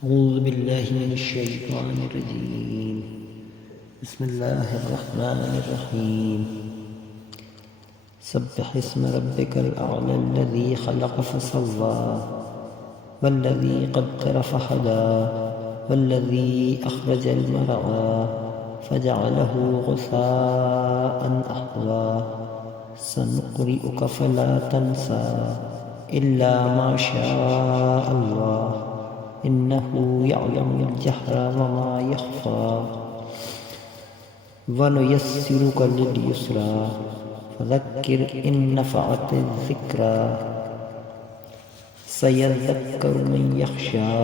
أعوذ بالله من الشيطان الرجيم. بسم الله الرحمن الرحيم. سبح اسم ربك الأعلى الذي خلق فسوى والذي قدر فهدى والذي أخرج المرعى فجعله غثاء أحوى سنقرئك فلا تنسى إلا ما شاء الله إنه يعلم الجهر وما يخفى ونيسرك لليسرى فذكر إن نفعت الذكرى سيذكر من يخشى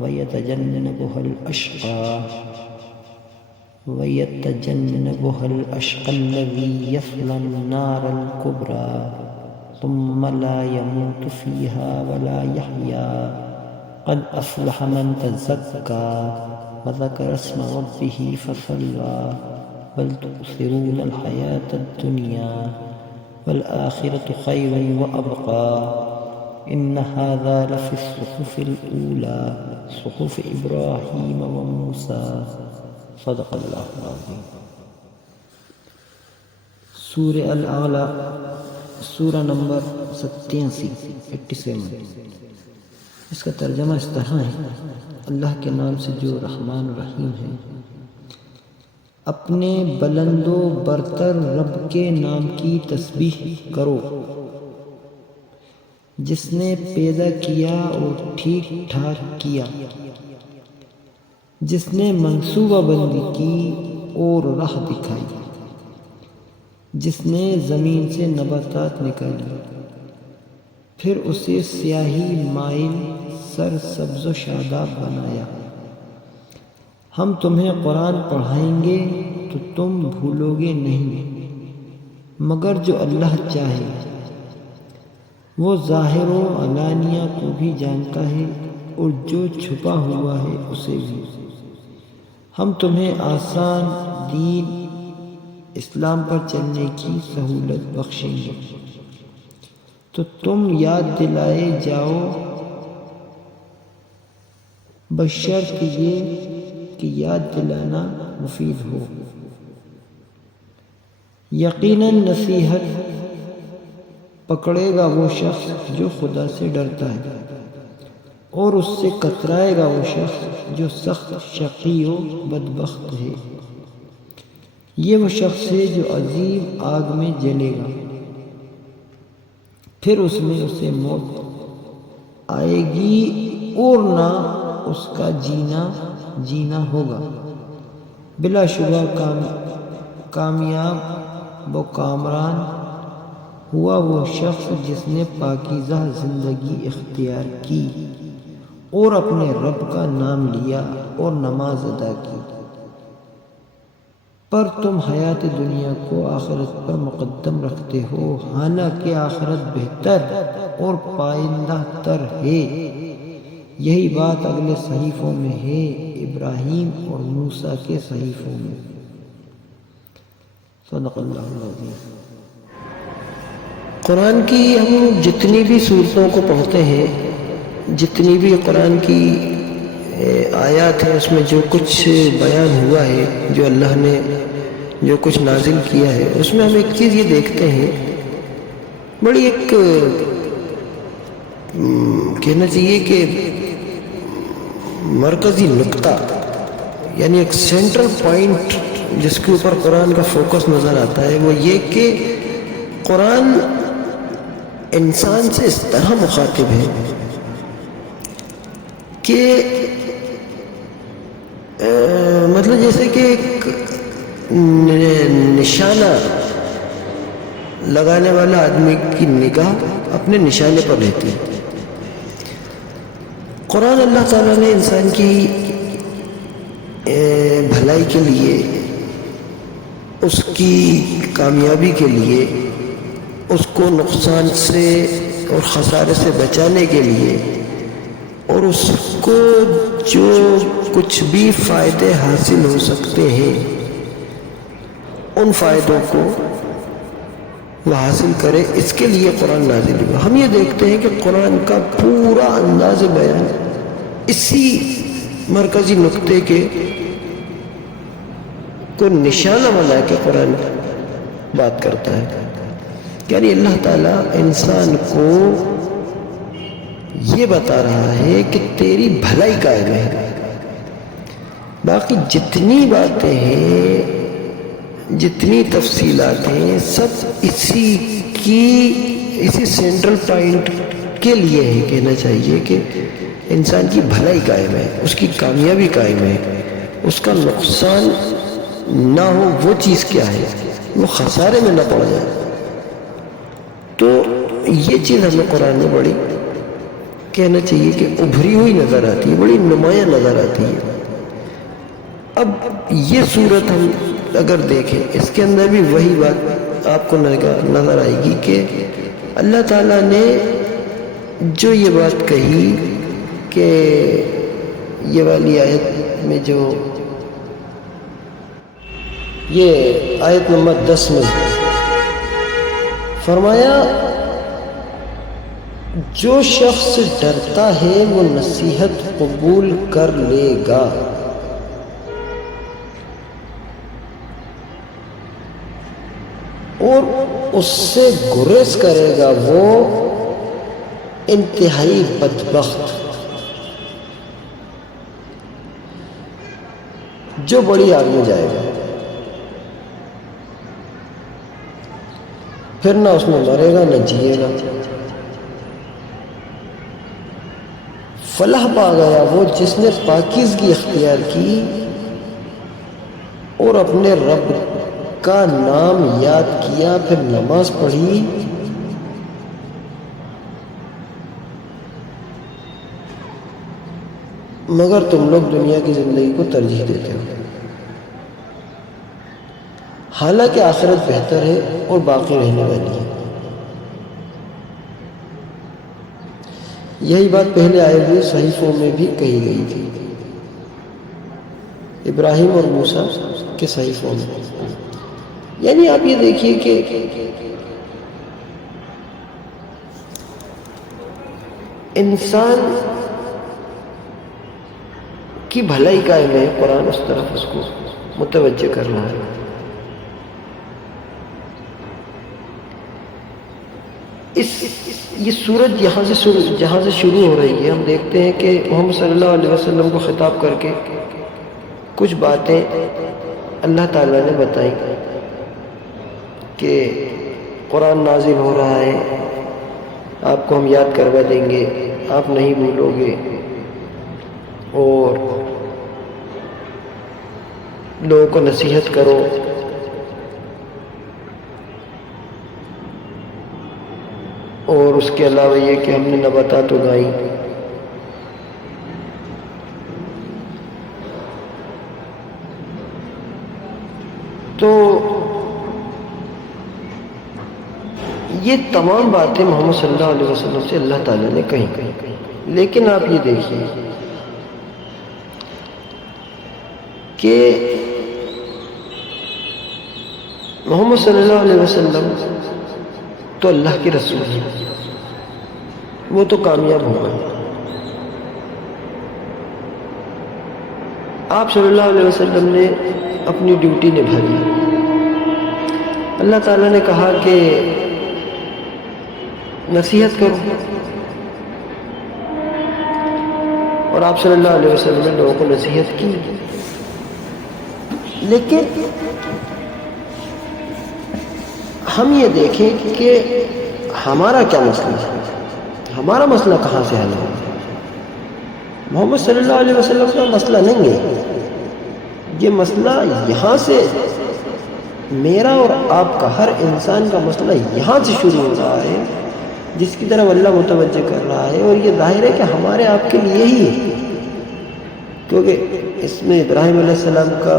ويتجنبها الأشقى الذي يصلى النار الكبرى ثم لا يموت فيها ولا يحيا قد أفلح من تزكى وذكر اسم ربه فصلى بل تؤثرون الحياة الدنيا والآخرة خير وأبقى إن هذا لفي الصحف الأولى صحف إبراهيم وموسى صدق اللہ العظیم. سورہ الاعلیٰ، سورہ نمبر 87. اس کا ترجمہ اس طرح ہے: اللہ کے نام سے جو رحمان الرحیم ہے. اپنے بلند و برتر رب کے نام کی تسبیح کرو جس نے پیدا کیا اور ٹھیک ٹھاک کیا، جس نے منصوبہ بندی کی اور راہ دکھائی، جس نے زمین سے نباتات نکالی پھر اسے سیاہی مائل سر سبز و شاداب بنایا. ہم تمہیں قرآن پڑھائیں گے تو تم بھولو گے نہیں مگر جو اللہ چاہے. وہ ظاہر و علانیہ کو بھی جانتا ہے اور جو چھپا ہوا ہے اسے بھی. ہم تمہیں آسان دین اسلام پر چلنے کی سہولت بخشیں گے تو تم یاد دلائے جاؤ، بشرط یہ کہ یاد دلانا مفید ہو. یقیناً نصیحت پکڑے گا وہ شخص جو خدا سے ڈرتا ہے اور اس سے کترائے گا وہ شخص جو سخت شقی و بدبخت ہے. یہ وہ شخص ہے جو عظیم آگ میں جلے گا، پھر اس میں اسے موت آئے گی اور نہ اس کا جینا ہوگا. بلا شبہ کامیاب و کامران ہوا وہ شخص جس نے پاکیزہ زندگی اختیار کی اور اپنے رب کا نام لیا اور نماز ادا کی. پر تم حیات دنیا کو آخرت پر مقدم رکھتے ہو، حالانکہ آخرت بہتر اور پائندہ تر ہے. یہی بات اگلے صحیفوں میں ہے، ابراہیم اور موسیٰ کے صحیفوں میں. صدق اللہ العظیم. قرآن کی ہم جتنی بھی صورتوں کو پڑھتے ہیں، جتنی بھی قرآن کی آیات ہیں، اس میں جو کچھ بیان ہوا ہے، جو اللہ نے جو کچھ نازل کیا ہے، اس میں ہم ایک چیز یہ دیکھتے ہیں، بڑی ایک کہنا چاہیے کہ مرکزی نقطہ، یعنی ایک سینٹرل پوائنٹ جس کے اوپر قرآن کا فوکس نظر آتا ہے، وہ یہ کہ قرآن انسان سے اس طرح مخاطب ہے کہ مطلب جیسے کہ ایک نشانہ لگانے والا آدمی کی نگاہ اپنے نشانے پر رہتی ہے. قرآن اللہ تعالیٰ نے انسان کی بھلائی کے لیے، اس کی کامیابی کے لیے، اس کو نقصان سے اور خسارے سے بچانے کے لیے، اور اس کو جو کچھ بھی فائدے حاصل ہو سکتے ہیں ان فائدوں کو وہ حاصل کرے، اس کے لیے قرآن نازل ہوا. ہم یہ دیکھتے ہیں کہ قرآن کا پورا انداز بیان اسی مرکزی نقطے کے کو نشانہ بنا کے قرآن بات کرتا ہے. یعنی اللہ تعالیٰ انسان کو یہ بتا رہا ہے کہ تیری بھلائی قائم ہے. باقی جتنی باتیں ہیں، جتنی تفصیلات ہیں، سب اسی سینٹرل پوائنٹ کے لیے ہے. کہنا چاہیے کہ انسان کی بھلائی قائم ہے، اس کی کامیابی قائم ہے، اس کا نقصان نہ ہو. وہ چیز کیا ہے؟ وہ خسارے میں نہ پڑ جائے. تو یہ چیز ہمیں قرآن میں بڑی کہنا چاہیے کہ ابھری ہوئی نظر آتی ہے، بڑی نمایاں نظر آتی ہے. اب یہ صورت ہم اگر دیکھیں، اس کے اندر بھی وہی بات آپ کو نظر آئے گی کہ اللہ تعالیٰ نے جو یہ بات کہی کہ یہ والی آیت میں، جو یہ آیت نمبر 10 میں فرمایا، جو شخص ڈرتا ہے وہ نصیحت قبول کر لے گا، اور اس سے گریز کرے گا وہ انتہائی بدبخت. جو بڑی آگ میں جائے گا، پھر نہ اس میں مرے گا نہ جیے گا. فلاح پا گیا وہ جس نے پاکیزگی اختیار کی اور اپنے رب کا نام یاد کیا، پھر نماز پڑھی، مگر تم لوگ دنیا کی زندگی کو ترجیح دیتے ہو، حالانکہ آخرت بہتر ہے اور باقی رہنے والی ہے. یہی بات پہلے آئے ہوئے صحیفوں میں بھی کہی گئی تھی، ابراہیم اور موسیٰ کے صحیفوں میں. یعنی آپ یہ دیکھیے کہ انسان کی بھلائی قائم ہے، قرآن اس طرف اس کو متوجہ کر رہا ہے. یہ سورج جہاں سے شروع ہو رہی ہے، ہم دیکھتے ہیں کہ محمد صلی اللہ علیہ وسلم کو خطاب کر کے کچھ باتیں اللہ تعالیٰ نے بتائی کہ قرآن نازل ہو رہا ہے، آپ کو ہم یاد کروا دیں گے، آپ نہیں بھولو گے، اور لوگوں کو نصیحت کرو. اور اس کے علاوہ یہ کہ ہم نے نباتات اگائیں. تو یہ تمام باتیں محمد صلی اللہ علیہ وسلم سے اللہ تعالیٰ نے کہیں. لیکن آپ یہ دیکھیے کہ محمد صلی اللہ علیہ وسلم تو اللہ کے رسول ہیں، وہ تو کامیاب ہو گئے. آپ صلی اللہ علیہ وسلم نے اپنی ڈیوٹی نبھائی. اللہ تعالیٰ نے کہا کہ نصیحت کرو، اور آپ صلی اللہ علیہ وسلم نے لوگوں کو نصیحت کی. لیکن ہم یہ دیکھیں کہ ہمارا کیا مسئلہ ہے، ہمارا مسئلہ کہاں سے حل ہوا. محمد صلی اللہ علیہ وسلم کا مسئلہ نہیں ہے یہ مسئلہ، یہاں سے میرا اور آپ کا، ہر انسان کا مسئلہ یہاں سے شروع ہو رہا ہے، جس کی طرف اللہ متوجہ کر رہا ہے. اور یہ ظاہر ہے کہ ہمارے آپ کے لیے ہی ہے، کیونکہ اس میں ابراہیم علیہ السلام کا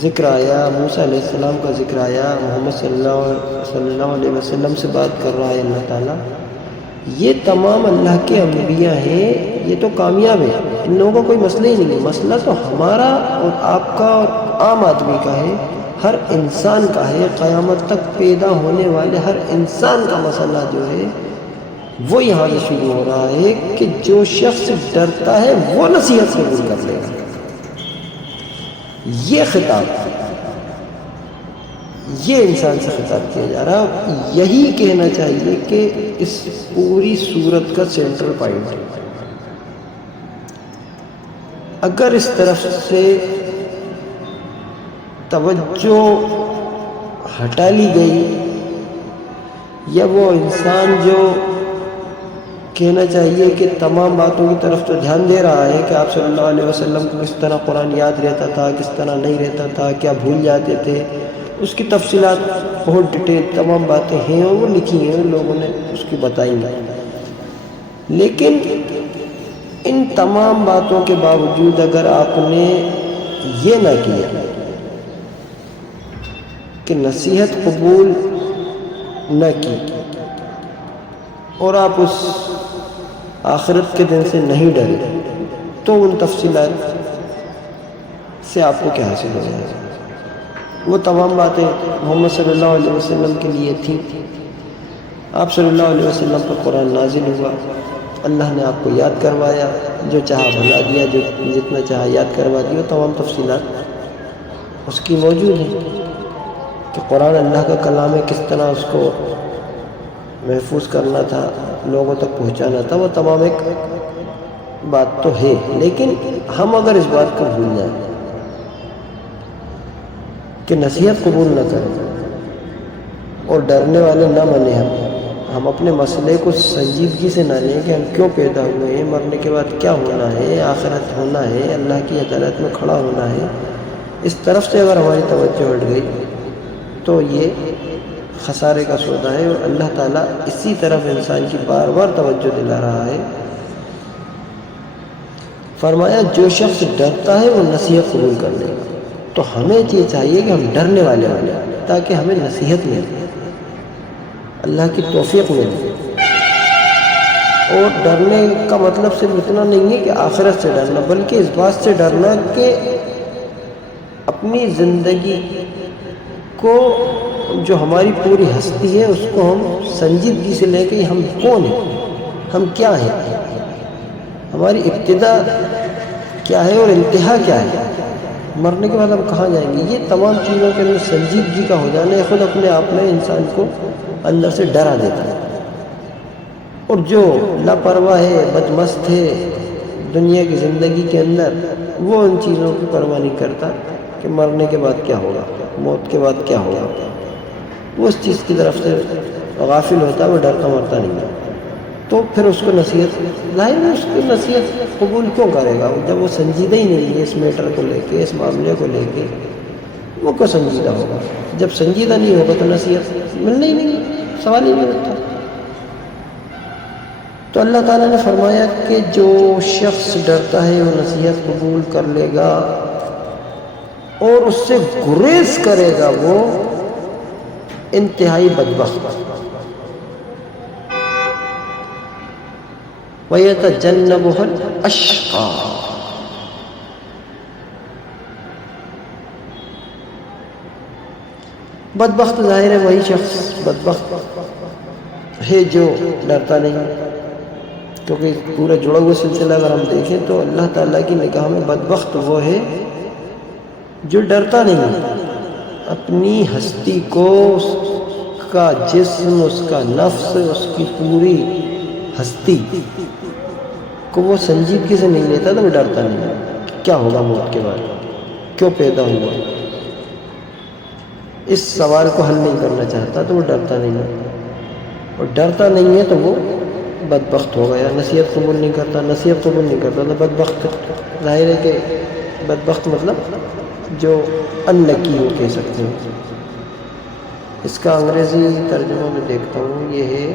ذکر آیا، موسیٰ علیہ السلام کا ذکر آیا، محمد صلی اللہ علیہ وسلم سے بات کر رہا ہے اللہ تعالیٰ. یہ تمام اللہ کے انبیاء ہیں، یہ تو کامیاب ہے، ان لوگوں کا کوئی مسئلہ ہی نہیں ہے. مسئلہ تو ہمارا اور آپ کا اور عام آدمی کا ہے، ہر انسان کا ہے. قیامت تک پیدا ہونے والے ہر انسان کا مسئلہ جو ہے وہ یہاں سے شروع ہو رہا ہے کہ جو شخص ڈرتا ہے وہ نصیحت قبول کر لے گا. یہ خطاب، یہ انسان سے خطاب کیا جا رہا. یہی کہنا چاہیے کہ اس پوری صورت کا سینٹرل پوائنٹ ہے. اگر اس طرف سے توجہ ہٹا لی گئی، یا وہ انسان جو کہنا چاہیے کہ تمام باتوں کی طرف تو دھیان دے رہا ہے کہ آپ صلی اللہ علیہ وسلم کو کس طرح قرآن یاد رہتا تھا، کس طرح نہیں رہتا تھا، کیا بھول جاتے تھے، اس کی تفصیلات بہت ڈیٹیل تمام باتیں ہیں اور وہ لکھی ہیں، ان لوگوں نے اس کی بتائی ہیں. لیکن ان تمام باتوں کے باوجود اگر آپ نے یہ نہ کیا کہ نصیحت قبول نہ کی، اور آپ اس آخرت کے دن سے نہیں ڈرے، تو ان تفصیلات سے آپ کو کیا حاصل ہو جائے گا؟ وہ تمام باتیں محمد صلی اللہ علیہ وسلم کے لیے تھیں. آپ صلی اللہ علیہ وسلم پر قرآن نازل ہوا، اللہ نے آپ کو یاد کروایا، جو چاہا بھلا دیا، جو جتنا چاہا یاد کروا دیا. تمام تفصیلات اس کی موجود ہیں کہ قرآن اللہ کا کلام ہے، کس طرح اس کو محفوظ کرنا تھا، لوگوں تک پہنچانا تھا. وہ تمام ایک بات تو ہے. لیکن ہم اگر اس بات کو بھول جائیں کہ نصیحت قبول نہ کریں اور ڈرنے والے نہ بنیں، ہم اپنے مسئلے کو سنجیدگی سے نہ لیں کہ ہم کیوں پیدا ہوئے ہیں، مرنے کے بعد کیا ہونا ہے، آخرت ہونا ہے، اللہ کی عدالت میں کھڑا ہونا ہے، اس طرف سے اگر ہماری توجہ ہٹ گئی تو یہ خسارے کا سودا ہے. اور اللہ تعالیٰ اسی طرف انسان کی بار بار توجہ دلا رہا ہے. فرمایا جو شخص ڈرتا ہے وہ نصیحت قبول کر لے گا. تو ہمیں یہ چاہیے کہ ہم ڈرنے والے ہوں تاکہ ہمیں نصیحت ملے، اللہ کی توفیق ملے. اور ڈرنے کا مطلب صرف اتنا نہیں ہے کہ آخرت سے ڈرنا، بلکہ اس بات سے ڈرنا کہ اپنی زندگی کو، جو ہماری پوری ہستی ہے، اس کو ہم سنجیدگی سے لے کے ہم کون ہیں، ہم کیا ہیں، ہماری ابتدا کیا ہے اور انتہا کیا ہے، مرنے کے بعد ہم کہاں جائیں گے. یہ تمام چیزوں کے اندر سنجیدگی کا ہو جانا ہے خود اپنے آپ میں انسان کو اندر سے ڈرا دیتا ہے. اور جو لاپرواہ ہے، بدمست ہے دنیا کی زندگی کے اندر، وہ ان چیزوں کی پرواہ نہیں کرتا کہ مرنے کے بعد کیا ہوگا، موت کے بعد کیا ہوگا. وہ اس چیز کی طرف سے غافل ہوتا ہے، وہ ڈرتا مرتا نہیں ہے. تو پھر اس کو نصیحت، ظاہر ہے اس کی نصیحت قبول کیوں کرے گا جب وہ سنجیدہ ہی نہیں ہے اس میٹر کو لے کے، اس معاملے کو لے کے. وہ کو سنجیدہ ہوگا؟ جب سنجیدہ نہیں ہوگا تو نصیحت ملنا ہی نہیں، سوال ہی نہیں اٹھتا. تو اللہ تعالیٰ نے فرمایا کہ جو شخص ڈرتا ہے وہ نصیحت قبول کر لے گا، اور اس سے گریز کرے گا وہ انتہائی بدبخت. وَيَتَجَنَّبُهَا الْأَشْقَى. بدبخت ظاہر ہے وہی شخص بدبخت ہے جو ڈرتا نہیں، کیونکہ پورا جڑا ہوا سلسلہ اگر ہم دیکھیں تو اللہ تعالیٰ کی نگاہ میں بدبخت وہ ہے جو ڈرتا نہیں، اپنی ہستی کو، اس کا جسم، اس کا نفس، اس کی پوری ہستی کو وہ سنجیدگی سے نہیں لیتا تو وہ ڈرتا نہیں. کیا ہوگا موت کے بعد، کیوں پیدا ہوا، اس سوال کو حل نہیں کرنا چاہتا تو وہ ڈرتا نہیں ہے. اور ڈرتا نہیں ہے تو وہ بدبخت ہو گیا. نصیحت قبول نہیں کرتا، نصیحت قبول نہیں کرتا تو بدبخت. ظاہر ہے کہ بدبخت مطلب جو انلکی ہو کہہ سکتے ہیں. اس کا انگریزی ترجمہ میں دیکھتا ہوں، یہ ہے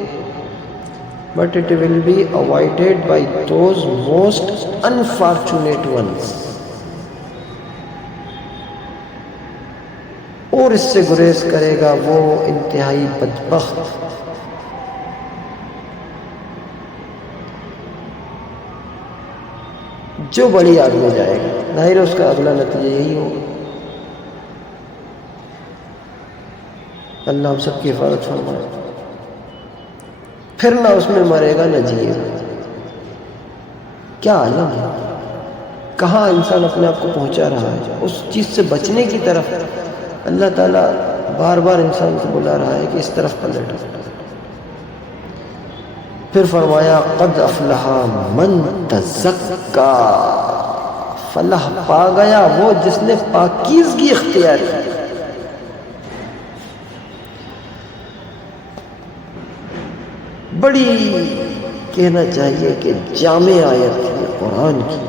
but it will be avoided by those most unfortunate ones. اور اس سے گریز کرے گا وہ انتہائی بدبخت. جو بڑی آگ میں جائے گا. ظاہر ہے اس کا اگلا نتیجہ یہی ہوگا. اللہ ہم سب کی حفاظت فرمائے. پھر نہ اس میں مرے گا نہ جیے گا۔ کیا عالم ہے، کہاں انسان اپنے آپ کو پہنچا رہا ہے۔ اس چیز سے بچنے کی طرف اللہ تعالیٰ بار بار انسان کو بلا رہا ہے کہ اس طرف پلٹ۔ پھر فرمایا قد افلح من تزکا، فلاح پا گیا وہ جس نے پاکیزگی اختیار کی۔ بڑی کہنا چاہیے کہ جامع آیت ہے قرآن کی،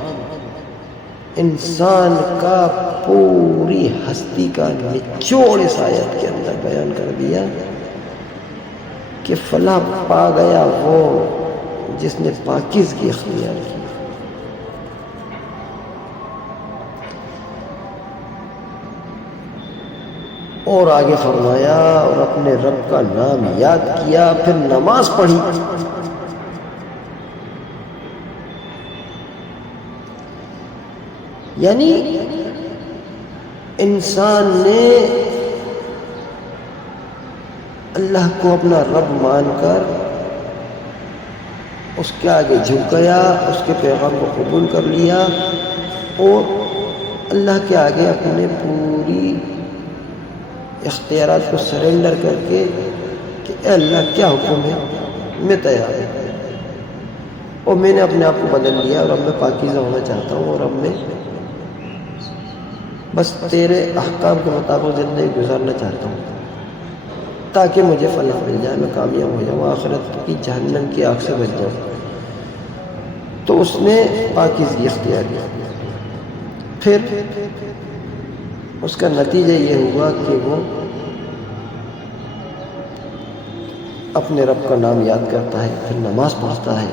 انسان کا پوری ہستی کا نچوڑ اس آیت کے اندر بیان کر دیا کہ فلاح پا گیا وہ جس نے پاکیزگی اختیار کی۔ اور آگے فرمایا اور اپنے رب کا نام یاد کیا، پھر نماز پڑھی۔ یعنی انسان نے اللہ کو اپنا رب مان کر اس کے آگے جھک گیا، اس کے پیغام کو قبول کر لیا اور اللہ کے آگے اپنے پوری اختیارات کو سرنڈر کر کے کہ اے اللہ کیا حکم ہے، میں تیار ہوں، اور میں نے اپنے آپ کو بدل لیا اور اب میں پاکیزہ ہونا چاہتا ہوں، اور اب میں بس تیرے احکام کے مطابق زندگی گزارنا چاہتا ہوں تاکہ مجھے فلاح مل جائے، میں کامیاب ہو جاؤں، آخرت کی جہنم کی آگ سے بچ جاؤں۔ تو اس نے پاکیزگی اختیار کی۔ پھر اس کا نتیجہ یہ ہوا کہ وہ اپنے رب کا نام یاد کرتا ہے، پھر نماز پڑھتا ہے۔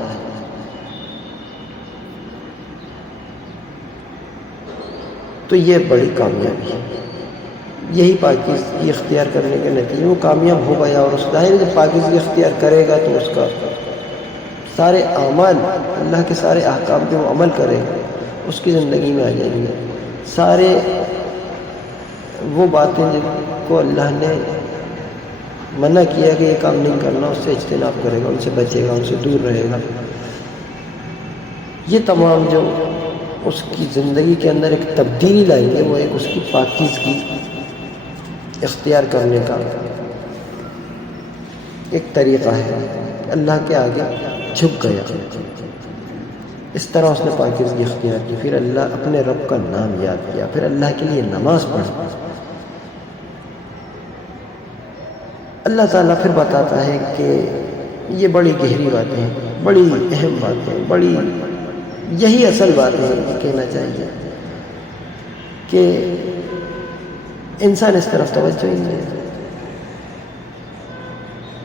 تو یہ بڑی کامیابی ہے، یہی پاکیزگی اختیار کرنے کے نتیجے وہ کامیاب ہو گیا۔ اور اس ظاہر جب پاکیزگی اختیار کرے گا تو اس کا سارے اعمال، اللہ کے سارے احکام پہ وہ عمل کرے گا، اس کی زندگی میں آ جائیں گے۔ سارے وہ باتیں جن کو اللہ نے منع کیا کہ یہ کام نہیں کرنا، اس سے اجتناب کرے گا، ان سے بچے گا، ان سے دور رہے گا۔ یہ تمام جو اس کی زندگی کے اندر ایک تبدیلی لائیں گے، وہ ایک اس کی پاکیزگی اختیار کرنے کا ایک طریقہ ہے۔ اللہ کے آگے جھک گیا، اس طرح اس نے پاکیزگی اختیار کی۔ پھر اللہ اپنے رب کا نام یاد کیا، پھر اللہ کے لیے نماز پڑھی۔ اللہ تعالیٰ پھر بتاتا ہے کہ یہ بڑی گہری باتیں ہیں، بڑی اہم باتیں، بڑی یہی اصل بات ہے کہنا چاہیے کہ انسان اس طرف توجہ ہی نہیں ہے۔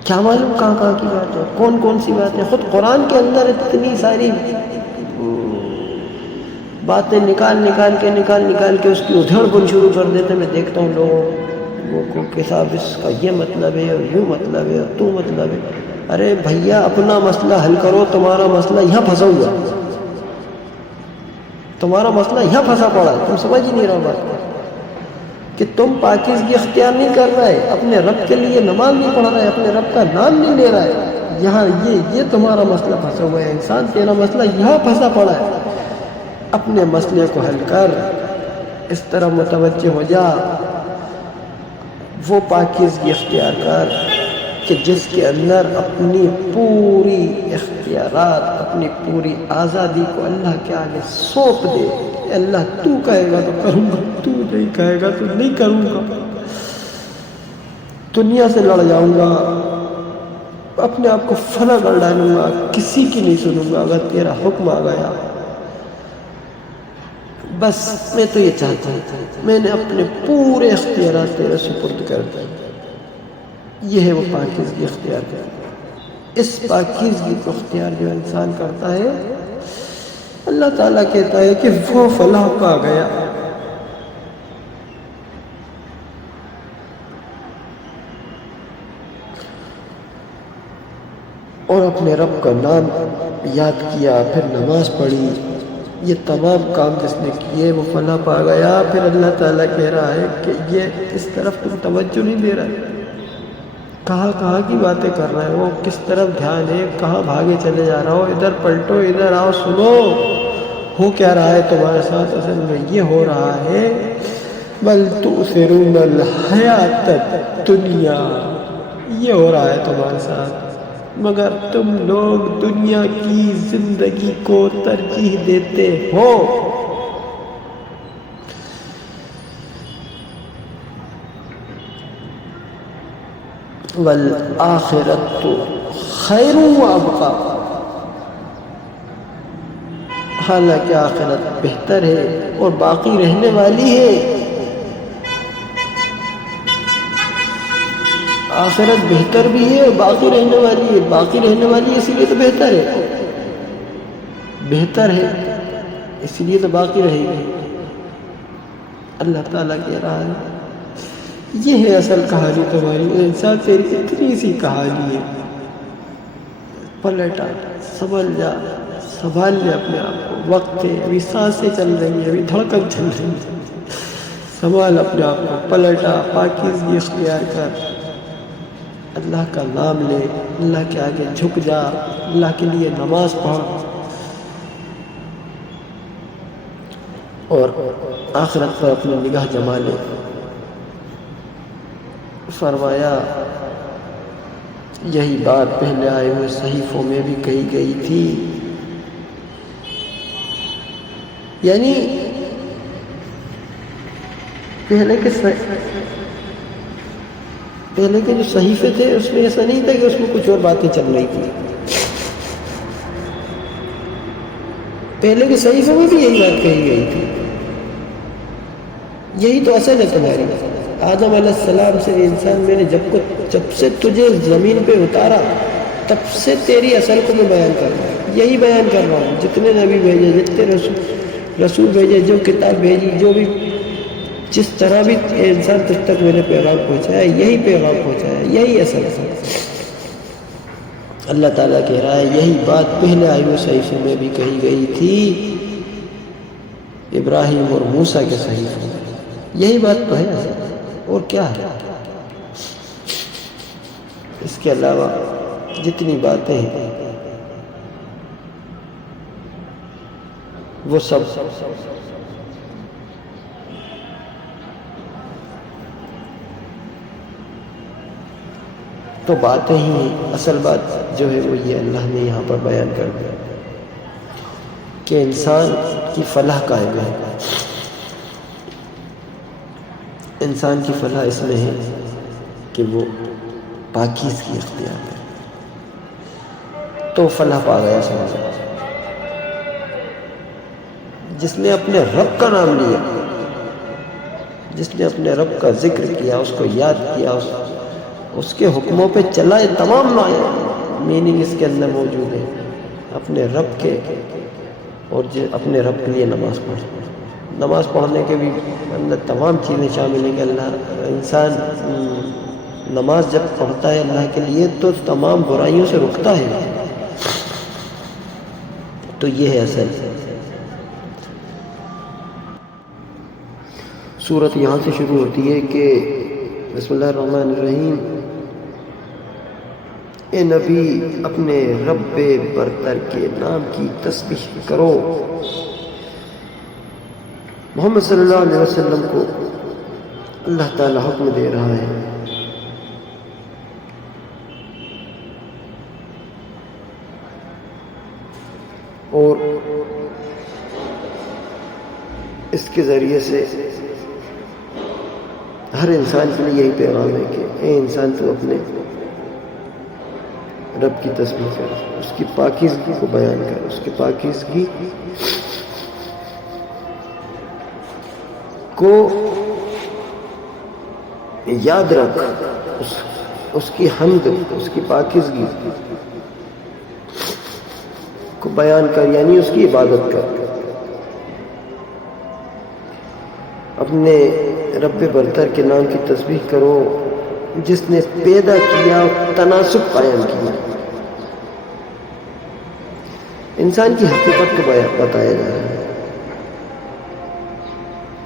کیا معلوم کہاں کہاں کی بات ہے، کون کون سی باتیں، خود قرآن کے اندر اتنی ساری باتیں نکال کے اس کی ادھیڑ بن شروع کر دیتے۔ میں دیکھتا ہوں لوگوں کو کہ صاحب اس کا یہ مطلب ہے اور یوں مطلب ہے اور تو مطلب ہے۔ ارے بھیا اپنا مسئلہ حل کرو، تمہارا مسئلہ یہاں پھنسا ہوا ہے، تمہارا مسئلہ یہاں پھنسا پڑا ہے، تم سمجھ ہی نہیں رہو بات کہ تم پاکیزگی اختیار نہیں کر رہے، اپنے رب کے لیے نماز نہیں پڑھ رہے، اپنے رب کا نام نہیں لے رہے، یہاں یہ تمہارا مسئلہ پھنسا ہوا ہے۔ انسان تیرا مسئلہ یہاں پھنسا پڑا ہے، اپنے مسئلے کو حل کر، اس طرح متوجہ ہو جا، وہ پاکیزگی اختیار کر کہ جس کے اندر اپنی پوری اختیارات، اپنی پوری آزادی کو اللہ کے آگے سونپ دے۔ اللہ تو کہے گا تو کروں گا، تو نہیں کہے گا تو نہیں کروں گا، دنیا سے لڑ جاؤں گا، اپنے آپ کو فنا کر ڈالوں گا، کسی کی نہیں سنوں گا اگر تیرا حکم آ گیا۔ بس میں تو یہ چاہتا ہوں، میں نے اپنے پورے اختیارات تیرے سپرد کر دیے۔ یہ ہے وہ پاکیزگی اختیار کرنا۔ اس پاکیزگی کو اختیار جو انسان کرتا ہے، اللہ تعالیٰ کہتا ہے کہ وہ فلاح پا گیا۔ اور اپنے رب کا نام یاد کیا، پھر نماز پڑھی، یہ تمام کام جس نے کیے وہ فلاح پا گیا۔ پھر اللہ تعالیٰ کہہ رہا ہے کہ یہ اس طرف تم توجہ نہیں دے رہا، کہاں کی باتیں کر رہے ہو، کس طرف دھیان ہے، کہاں بھاگے چلے جا رہا ہو، ادھر پلٹو، ادھر آؤ، سنو ہو کیا رہا ہے تمہارے ساتھ۔ اصل میں یہ ہو رہا ہے بل تؤثرون الحیات الدنیا، یہ ہو رہا ہے تمہارے ساتھ، مگر تم لوگ دنیا کی زندگی کو ترجیح دیتے ہو۔ والآخرۃ خیر وابقیٰ، حالانکہ آخرت بہتر ہے اور باقی رہنے والی ہے۔ آخرت بہتر بھی ہے اور باقی رہنے والی ہے، باقی رہنے والی ہے اسی لیے تو بہتر ہے، بہتر ہے اسی لیے تو باقی رہے گی۔ اللہ تعالیٰ کہہ رہا ہے یہ ہے اصل کہانی تمہاری، انسان تیری اتنی سی کہانی ہے، پلٹا، سنبھل جا، سنبھال لے اپنے آپ کو، وقت ہے، ابھی سانسیں چل رہی ہیں، ابھی دھڑکن چل رہی ہے، سنبھال اپنے آپ کو، پلٹا، پاکیزگی اختیار کر، اللہ کا نام لے، اللہ کے آگے جھک جا، اللہ کے لیے نماز پڑھ، اور آخرت پر اپنی نگاہ جما لے۔ فرمایا یہی بات پہلے آئے ہوئے صحیفوں میں بھی کہی گئی تھی، یعنی پہلے کے جو صحیفے تھے اس میں ایسا نہیں تھا کہ اس میں کچھ اور باتیں چل رہی تھی، پہلے کے صحیفے میں بھی یہی بات کہی گئی تھی، یہی تو اصل ہے تمہاری۔ آدم علیہ السلام سے انسان میں نے جب سے تجھے زمین پہ اتارا تب سے تیری اصل کو میں بیان کر رہا ہوں، یہی بیان کر رہا ہوں، جتنے نبی بھیجے، جتنے رسول بھیجے، جو کتاب بھیجی، جو بھی جس طرح بھی انسان تجھ تک میں نے پیغام پہنچایا، یہی پیغام پہنچایا، یہی اصل ہے۔ اللہ تعالیٰ کہہ رہا ہے یہی بات پہلے آئی ہوئے صحیفے میں بھی کہی گئی تھی، ابراہیم اور موسیٰ کے صحیفے میں، یہی بات تو ہے اور کیا ہے۔ اس کے علاوہ جتنی باتیں ہیں وہ سب تو باتیں ہی ہیں، اصل بات جو ہے وہ یہ اللہ نے یہاں پر بیان کر دیا کہ انسان کی فلاح قائم ہے، انسان کی فلاح اس میں ہے کہ وہ پاکیزگی اختیار کرے تو فلاح پا گیا سمجھو۔ جس نے اپنے رب کا نام لیا، جس نے اپنے رب کا ذکر کیا، اس کو یاد کیا، اس کے حکموں پہ چلا، یہ تمام میننگ اس کے اندر موجود ہے، اپنے رب کے، اور اپنے رب کے لیے نماز پڑھ، نماز پڑھنے کے بھی اندر تمام چیزیں شامل ہیں کہ اللہ انسان نماز جب پڑھتا ہے اللہ کے لیے تو تمام برائیوں سے رکتا ہے، تو یہ ہے اصل۔ سورت یہاں سے شروع ہوتی ہے کہ بسم اللہ الرحمن الرحیم، اے نبی اپنے رب برتر کے نام کی تسبیح کرو۔ محمد صلی اللہ علیہ وسلم کو اللہ تعالی حکم دے رہا ہے اور اس کے ذریعے سے ہر انسان کے لیے یہی پیغام ہے کہ اے انسان تو اپنے رب کی تسبیح کر، اس کی پاکیزگی کو بیان کر، اس کی پاکیزگی کو یاد رکھ، اس کی حمد، اس کی پاکیزگی کو بیان کر، یعنی اس کی عبادت کر، اپنے رب برتر کے نام کی تسبیح کرو جس نے پیدا کیا اور تناسب قائم کیا۔ انسان کی حقیقت کو بتایا جا رہا ہے،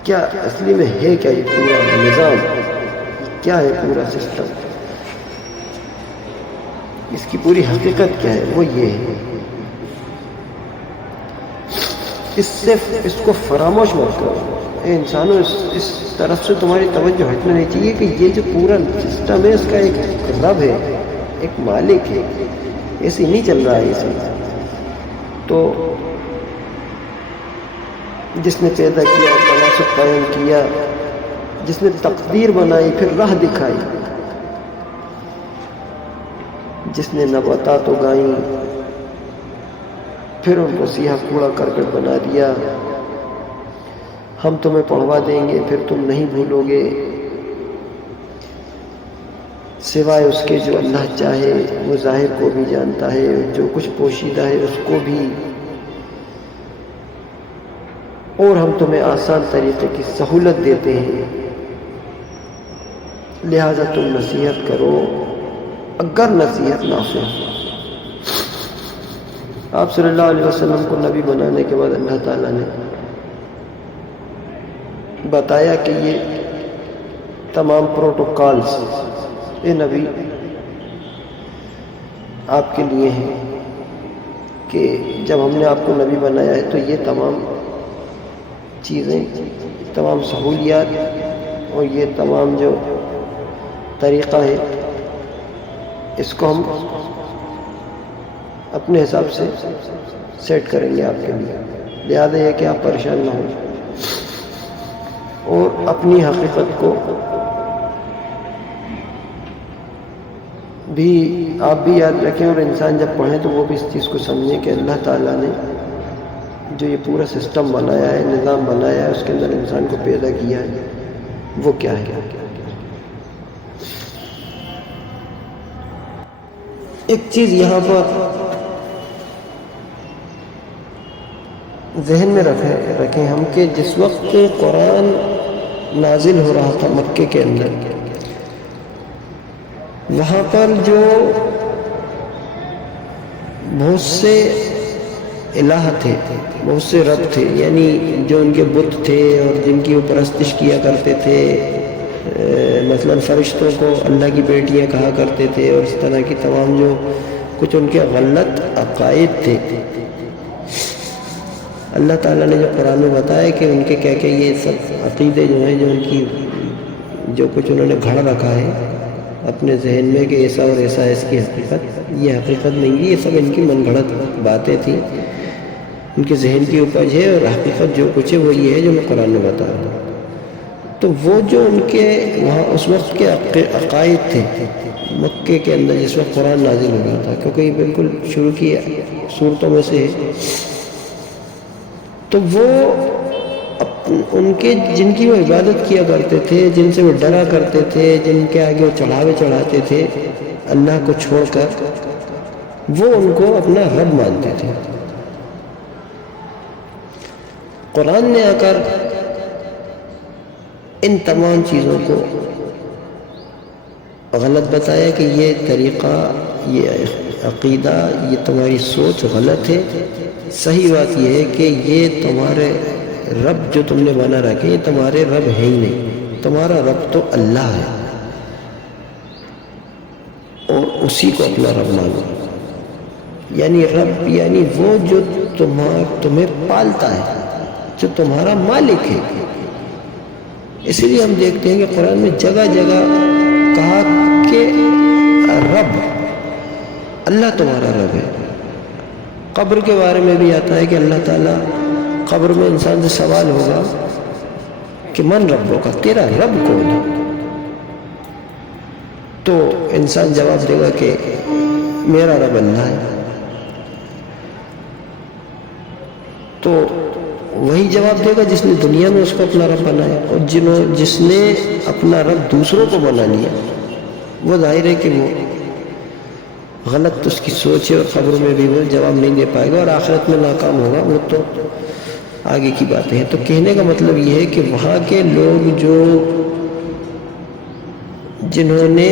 کیا اصلی میں ہے، کیا یہ پورا نظام، کیا ہے پورا سسٹم، اس کی پوری حقیقت کیا ہے؟ وہ یہ ہے، اس کو فراموش مت کرو۔ اے انسانوں، اس طرف سے تمہاری توجہ ہٹنا نہیں چاہیے کہ یہ جو پورا سسٹم ہے اس کا ایک رب ہے، ایک مالک ہے، ایسے نہیں چل رہا ہے یہ سب۔ تو جس نے پیدا کیا، تناسب قائم کیا، جس نے تقدیر بنائی، پھر راہ دکھائی، جس نے نباتات اگائیں، پھر ان کو سیاہ کوڑا کرکٹ بنا دیا، ہم تمہیں پڑھوا دیں گے پھر تم نہیں بھولو گے، سوائے اس کے جو اللہ چاہے، وہ ظاہر کو بھی جانتا ہے، جو کچھ پوشیدہ ہے اس کو بھی، اور ہم تمہیں آسان طریقے کی سہولت دیتے ہیں، لہذا تم نصیحت کرو اگر نصیحت نافع ہو۔ آپ صلی اللہ علیہ وسلم کو نبی بنانے کے بعد اللہ تعالیٰ نے بتایا کہ یہ تمام پروٹوکالز اے نبی آپ کے لیے ہیں کہ جب ہم نے آپ کو نبی بنایا ہے تو یہ تمام چیزیں، تمام سہولیات اور یہ تمام جو طریقہ ہے اس کو ہم اپنے حساب سے سیٹ کریں گے آپ کے لیے، لہذا یہ کہ آپ پریشان نہ ہوں، اور اپنی حقیقت کو بھی آپ بھی یاد رکھیں، اور انسان جب پڑھیں تو وہ بھی اس چیز کو سمجھیں کہ اللہ تعالیٰ نے جو یہ پورا سسٹم بنایا ہے، نظام بنایا ہے، اس کے اندر انسان کو پیدا کیا ہے، وہ کیا ہے۔ ایک چیز یہاں پر ذہن میں رکھیں ہم کہ جس وقت قرآن نازل ہو رہا تھا مکے کے اندر، وہاں پر جو بہت سے الہ تھے، بہت سے رب تھے، یعنی جو ان کے بت تھے اور جن کی وہ پرستش کیا کرتے تھے، مثلا فرشتوں کو اللہ کی بیٹیاں کہا کرتے تھے، اور اس طرح کی تمام جو کچھ ان کے غلط عقائد تھے، اللہ تعالیٰ نے جو قرآن میں بتایا کہ ان کے کیا کیا یہ سب عقیدے جو ہیں، جو ان کی جو کچھ انہوں نے گھڑ رکھا ہے اپنے ذہن میں کہ ایسا اور ایسا ہے اس کی حقیقت، یہ حقیقت نہیں ہے، یہ سب ان کی من گھڑت باتیں تھیں، ان کے ذہن کی اپج ہے، اور حقیقت جو کچھ ہے وہ یہ ہے جو میں قرآن میں بتا رہا ہوں۔ تو وہ جو ان کے وہاں اس وقت کے عقائد تھے مکے کے اندر جس وقت قرآن نازل ہو رہا تھا، کیونکہ یہ بالکل شروع کی صورتوں میں سے ہے، تو وہ ان کے جن کی وہ عبادت کیا کرتے تھے، جن سے وہ ڈرا کرتے تھے، جن کے آگے وہ چڑھاوے چڑھاتے تھے اللہ کو چھوڑ کر، وہ ان کو اپنا رب مانتے تھے۔ قرآن نے آ کر ان تمام چیزوں کو غلط بتایا کہ یہ طریقہ، یہ عقیدہ، یہ تمہاری سوچ غلط ہے، صحیح بات یہ ہے کہ یہ تمہارے رب جو تم نے بنا رکھے، یہ تمہارے رب ہے ہی نہیں، تمہارا رب تو اللہ ہے، اور اسی کو اپنا رب مانو، یعنی رب یعنی وہ جو تمہیں پالتا ہے، جو تمہارا مالک ہے۔ اسی لیے ہم دیکھتے ہیں کہ قرآن میں جگہ جگہ کہا کہ رب، اللہ تمہارا رب ہے۔ قبر کے بارے میں بھی آتا ہے کہ اللہ تعالیٰ قبر میں انسان سے سوال ہوگا کہ من ربوں کا، تیرا رب کون ہے؟ تو انسان جواب دے گا کہ میرا رب اللہ ہے۔ تو وہی جواب دے گا جس نے دنیا میں اس کو اپنا رب بنایا، اور جس نے اپنا رب دوسروں کو بنا لیا، وہ ظاہر ہے کہ وہ غلط اس کی سوچ ہے، اور قبر میں بھی وہ جواب نہیں دے پائے گا، اور آخرت میں ناکام ہوگا، وہ تو آگے کی باتیں ہیں۔ تو کہنے کا مطلب یہ ہے کہ وہاں کے لوگ جنہوں نے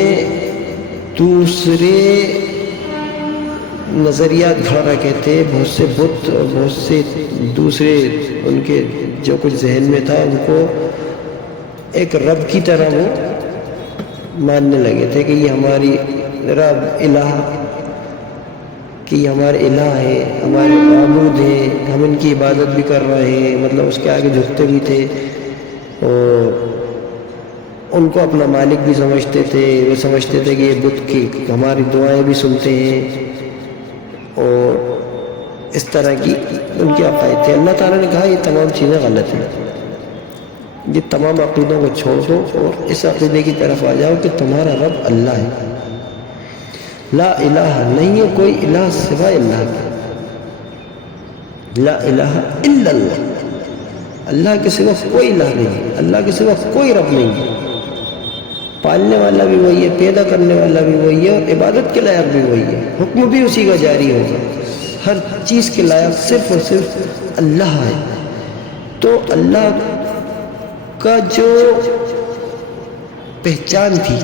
دوسرے نظریات گھڑ رکھے تھے، بہت سے بت اور بہت سے دوسرے ان کے جو کچھ ذہن میں تھا، ان کو ایک رب کی طرح وہ ماننے لگے تھے کہ یہ ہماری رب الہ کہ یہ ہمارے الہ ہے، ہمارے معبود ہیں، ہم ان کی عبادت بھی کر رہے ہیں، مطلب اس کے آگے جھکتے بھی تھے اور ان کو اپنا مالک بھی سمجھتے تھے، وہ سمجھتے تھے کہ یہ بت کی ہماری دعائیں بھی سنتے ہیں، اور اس طرح کی ان کے عقائد تھے۔ اللہ تعالیٰ نے کہا یہ تمام چیزیں غلط ہیں، یہ تمام عقیدوں کو چھوڑ دو اور اس عقیدے کی طرف آ جاؤ کہ تمہارا رب اللہ ہے، لا الہ، نہیں ہے کوئی الہ سوائے اللہ کے، لا الہ الا اللہ، اللہ کے سوا کوئی الہ نہیں ہے، اللہ کے سوا کوئی رب نہیں ہے، پالنے والا بھی وہی ہے، پیدا کرنے والا بھی وہی ہے، اور عبادت کے لائق بھی وہی ہے، حکم بھی اسی کا جاری ہوگا، ہر چیز کے لائق صرف اور صرف اللہ ہے۔ تو اللہ کا جو پہچان تھی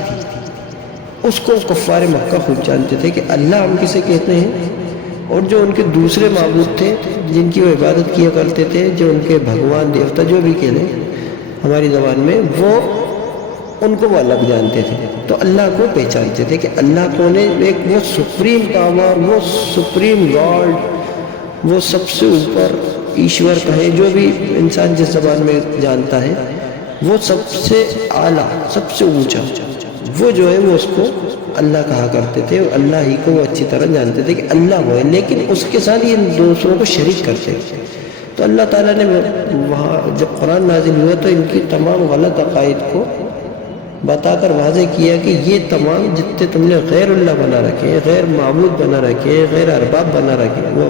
اس کو کفار مکہ خوب جانتے تھے کہ اللہ ہم کسے کہتے ہیں، اور جو ان کے دوسرے معبود تھے جن کی وہ عبادت کیا کرتے تھے، جو ان کے بھگوان دیوتا جو بھی کہہ لیں ہماری زبان میں، وہ ان کو وہ الگ جانتے تھے، تو اللہ کو پہچانتے تھے کہ اللہ کون ہے، ایک وہ سپریم پاور، وہ سپریم گاڈ، وہ سب سے اوپر ایشور کہے، جو بھی انسان جس زبان میں جانتا ہے، وہ سب سے اعلیٰ، سب سے اونچا، وہ جو ہے وہ اس کو اللہ کہا کرتے تھے، اور اللہ ہی کو وہ اچھی طرح جانتے تھے کہ اللہ وہ ہے، لیکن اس کے ساتھ یہ دوسروں کو شریک کرتے تھے۔ تو اللہ تعالیٰ نے وہاں جب قرآن نازل ہوا تو ان کی تمام غلط عقائد کو بتا کر واضح کیا کہ یہ تمام جتنے تم نے غیر اللہ بنا رکھے ہیں، غیر معبود بنا رکھے ہیں، غیر ارباب بنا رکھے ہیں، وہ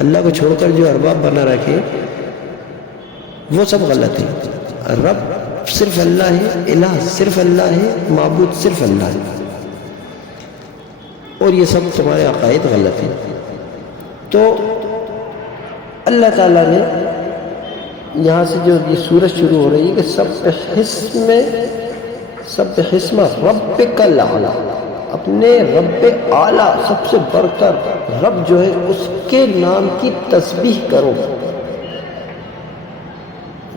اللہ کو چھوڑ کر جو ارباب بنا رکھے ہیں وہ سب غلط ہیں۔ رب صرف اللہ ہے، الہ صرف اللہ ہے، معبود صرف اللہ ہے، اور یہ سب تمہارے عقائد غلط ہیں۔ تو اللہ تعالیٰ نے یہاں سے جو یہ سورج شروع ہو رہی ہے کہ سب حسم ربک الاعلیٰ، اپنے رب اعلیٰ سب سے بڑھ کر رب جو ہے اس کے نام کی تسبیح کرو،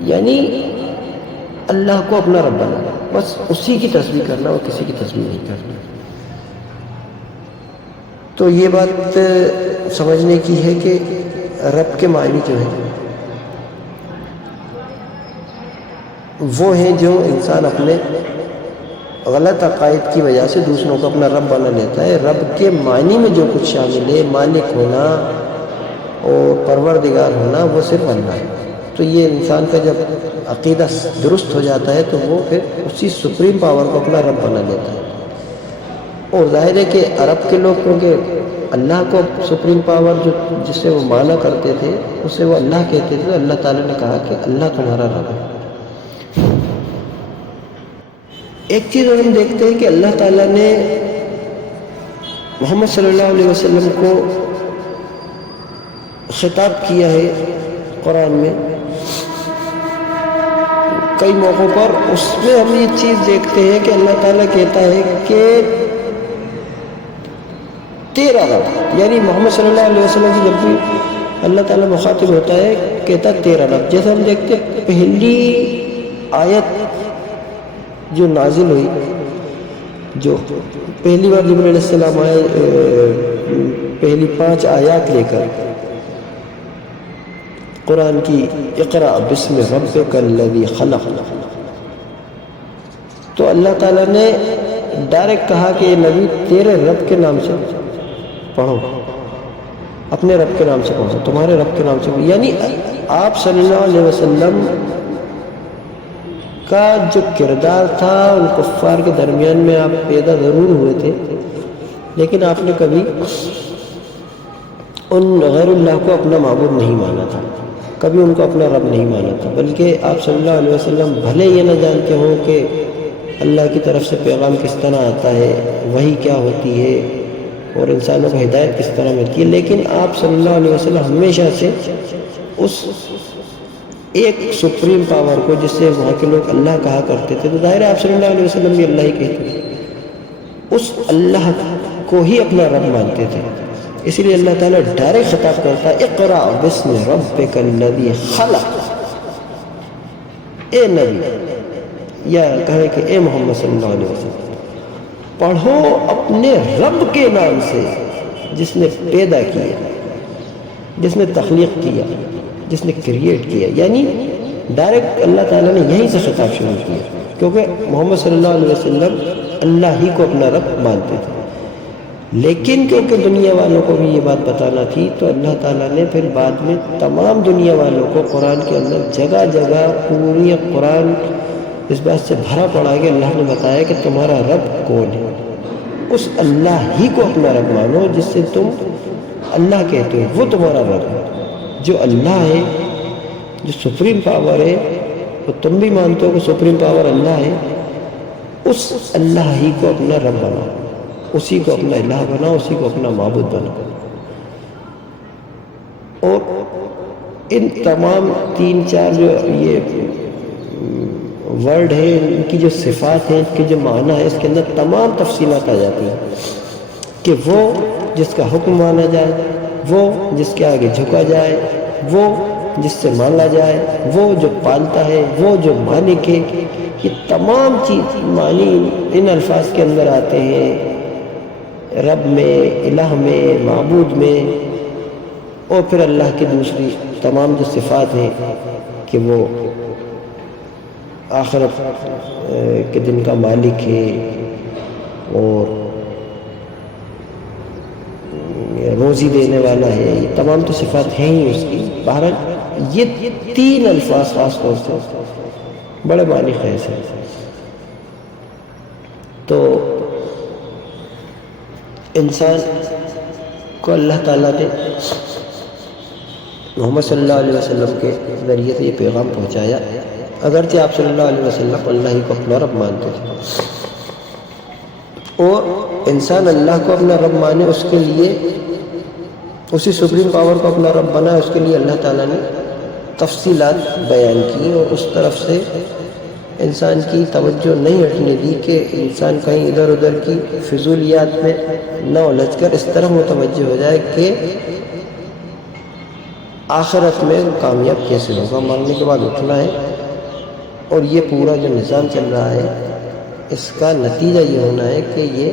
یعنی اللہ کو اپنا رب بنانا، بس اسی کی تسبیح کرنا اور کسی کی تسبیح نہیں کرنا۔ تو یہ بات سمجھنے کی ہے کہ رب کے معنی جو ہے وہ ہیں جو انسان اپنے غلط عقائد کی وجہ سے دوسروں کو اپنا رب بنا لیتا ہے۔ رب کے معنی میں جو کچھ شامل ہے، مالک ہونا اور پروردگار ہونا، وہ صرف اللہ ہے۔ تو یہ انسان کا جب عقیدہ درست ہو جاتا ہے تو وہ پھر اسی سپریم پاور کو اپنا رب بنا لیتا ہے۔ اور ظاہر ہے کہ عرب کے لوگ کیونکہ اللہ کو سپریم پاور جس سے وہ مانا کرتے تھے اسے وہ اللہ کہتے تھے، تو اللہ تعالیٰ نے کہا کہ اللہ تمہارا رب ہے۔ ایک چیز اور ہم دیکھتے ہیں کہ اللہ تعالیٰ نے محمد صلی اللہ علیہ وسلم کو خطاب کیا ہے قرآن میں کئی موقعوں پر، اس میں ہم یہ چیز دیکھتے ہیں کہ اللہ تعالیٰ کہتا ہے کہ تیرا رب، یعنی محمد صلی اللہ علیہ وسلم سے جب بھی اللہ تعالیٰ مخاطب ہوتا ہے کہتا تیرا رب۔ جیسے ہم دیکھتے ہیں پہلی آیت جو نازل ہوئی، جو پہلی بار جبرائیل علیہ السلام آئے پہلی 5 آیات لے کر قرآن کی، اقرأ بسم ربک الذی خلق، تو اللہ تعالیٰ نے ڈائریکٹ کہا کہ یہ نبی تیرے رب کے نام سے پڑھو، اپنے رب کے نام سے پڑھو، تمہارے رب کے نام سے پڑھو۔ یعنی آپ صلی اللہ علیہ وسلم کا جو کردار تھا ان کفار کے درمیان میں، آپ پیدا ضرور ہوئے تھے لیکن آپ نے کبھی ان غیر اللہ کو اپنا معبود نہیں مانا تھا، کبھی ان کو اپنا رب نہیں مانا تھا، بلکہ آپ صلی اللہ علیہ وسلم بھلے یہ نہ جانتے ہوں کہ اللہ کی طرف سے پیغام کس طرح آتا ہے، وحی کیا ہوتی ہے اور انسانوں کو ہدایت کس طرح ملتی ہے، لیکن آپ صلی اللہ علیہ وسلم ہمیشہ سے اس ایک سپریم پاور کو، جس سے وہاں کے لوگ اللہ کہا کرتے تھے، تو ظاہر ہے آپ صلی اللہ علیہ وسلم بھی اللہ ہی کہتے تھے، اس اللہ کو ہی اپنا رب مانتے تھے۔ اسی لیے اللہ تعالیٰ ڈائریکٹ خطاب کرتا ہے اقرأ بسم ربک الذی خلق، اے نبی، یا کہیں کہ اے محمد صلی اللہ علیہ وسلم، پڑھو اپنے رب کے نام سے جس نے پیدا کیا، جس نے تخلیق کیا، جس نے کریٹ کیا، یعنی ڈائریکٹ اللہ تعالیٰ نے یہیں سے خطاب شروع کیا، کیونکہ محمد صلی اللہ علیہ وسلم اللہ ہی کو اپنا رب مانتے تھے، لیکن کیونکہ دنیا والوں کو بھی یہ بات بتانا تھی تو اللہ تعالیٰ نے پھر بعد میں تمام دنیا والوں کو قرآن کے اندر جگہ جگہ پوری قرآن اس بات سے بھرا پڑا کہ اللہ نے بتایا کہ تمہارا رب کون ہے، اس اللہ ہی کو اپنا رب مانو جس سے تم اللہ کہتے ہو، وہ تمہارا رب ہے، جو اللہ ہے، جو سپریم پاور ہے، وہ تم بھی مانتے ہو کہ سپریم پاور اللہ ہے، اس اللہ ہی کو اپنا رب بناؤ، اسی کو اپنا الہ بناؤ، اسی کو اپنا معبود بناؤ۔ اور ان تمام 3-4 جو یہ ورڈ ہے، ان کی جو صفات ہیں، ان کی جو معنی ہے، اس کے اندر تمام تفصیلات آ جاتی ہیں کہ وہ جس کا حکم مانا جائے، وہ جس کے آگے جھکا جائے، وہ جس سے مانگا جائے، وہ جو پالتا ہے، وہ جو مالک ہے، یہ تمام چیز معنی ان الفاظ کے اندر آتے ہیں، رب میں، الہ میں، معبود میں۔ اور پھر اللہ کی دوسری تمام جو صفات ہیں کہ وہ آخرت کے دن کا مالک ہے اور روزی دینے والا ہے، یہ تمام تو صفات ہیں ہی اس کی۔ بہرحال یہ 3 الفاظ خاص طور سے بڑے معنی خیز ہیں۔ تو انسان کو اللہ تعالیٰ نے محمد صلی اللہ علیہ وسلم کے ذریعے سے یہ پیغام پہنچایا، اگرچہ آپ صلی اللہ علیہ وسلم اللہ ہی کو اپنا رب مانتے تھے، اور انسان اللہ کو اپنا رب مانے، اس کے لیے اسی سپریم پاور کو اپنا رب بنا، اس کے لیے اللہ تعالیٰ نے تفصیلات بیان کی، اور اس طرف سے انسان کی توجہ نہیں ہٹنے دی کہ انسان کہیں ادھر ادھر کی فضولیات میں نہ الجھ کر اس طرح متوجہ ہو جائے کہ آخرت میں کامیاب کیسے ہوگا، مرنے کے بعد اٹھنا ہے، اور یہ پورا جو نظام چل رہا ہے اس کا نتیجہ یہ ہونا ہے کہ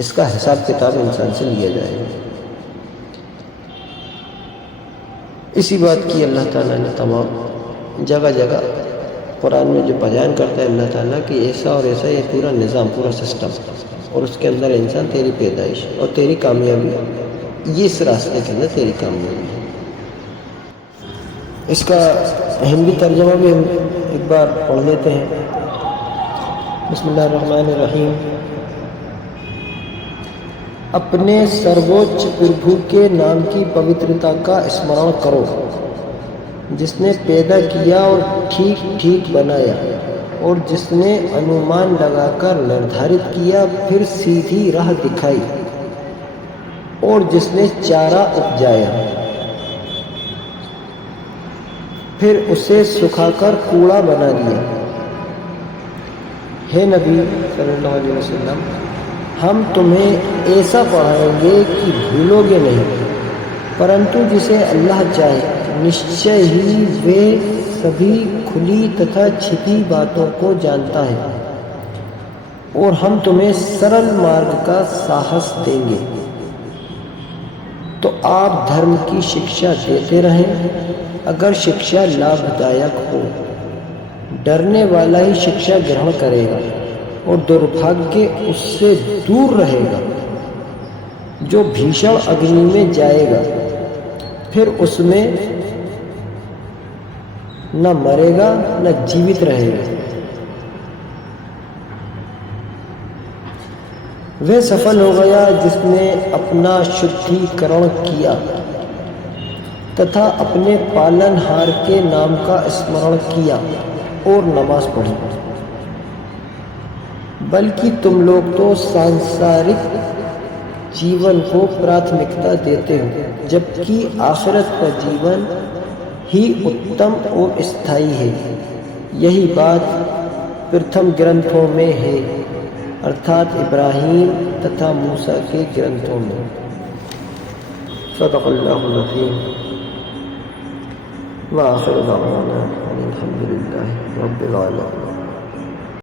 اس کا حساب کتاب انسان سے لیا جائے گا۔ اسی بات کی اللہ تعالیٰ نے تمام جگہ جگہ قرآن میں جو بیان کرتا ہے اللہ تعالیٰ کہ ایسا اور ایسا یہ پورا نظام، پورا سسٹم، اور اس کے اندر انسان تیری پیدائش اور تیری کامیابی، یہ اس راستے کے اندر تیری کامیابی ہے۔ اس کا ہندی ترجمہ بھی ہم ایک بار پڑھ لیتے ہیں۔ بسم اللہ الرحمن الرحیم۔ اپنے سرووچ پربھو کے نام کی پوترتا کا اسمرن کرو، جس نے پیدا کیا اور ٹھیک ٹھیک بنایا، اور جس نے انومان لگا کر نردھارت کیا، پھر سیدھی راہ دکھائی، اور جس نے چارہ اپجایا، پھر اسے سکھا کر کوڑا بنا دیا۔ ہے نبی صلی اللہ علیہ وسلم، ہم تمہیں ایسا پڑھائیں گے کہ بھولو گے نہیں، پرنتو جسے اللہ چاہے نشچے ہی وہ سبھی کھلی تتھا چھپی باتوں کو جانتا ہے، اور ہم تمہیں سرل مارگ کا ساہس دیں گے۔ تو آپ دھرم کی شکشا دیتے رہیں، اگر شکشا لابھ دایک ہو۔ ڈرنے والا ہی شکشا گرہن کرے گا، اور دربھاگیہ اس سے دور رہے گا جو بھیشن اگنی میں جائے گا، پھر اس میں نہ مرے گا نہ جیوت رہے گا۔ وہ سفل ہو گیا جس نے اپنا شدھی کرن کیا تتھا اپنے پالن ہار کے نام کا اسمرن کیا اور نماز پڑھی۔ بلکہ تم لوگ تو سانسارک جیون کو پراتھمکتا دیتے ہو، جبکہ آخرت کا جیون ہی اتم اور استھائی ہے۔ یہی بات پرتھم گرنتھوں میں ہے، ارتھات ابراہیم تتھا موسیٰ کے گرنتھوں میں۔ صدق اللہ العظیم۔ وآخر دعوانا الحمد للہ رب العالمین۔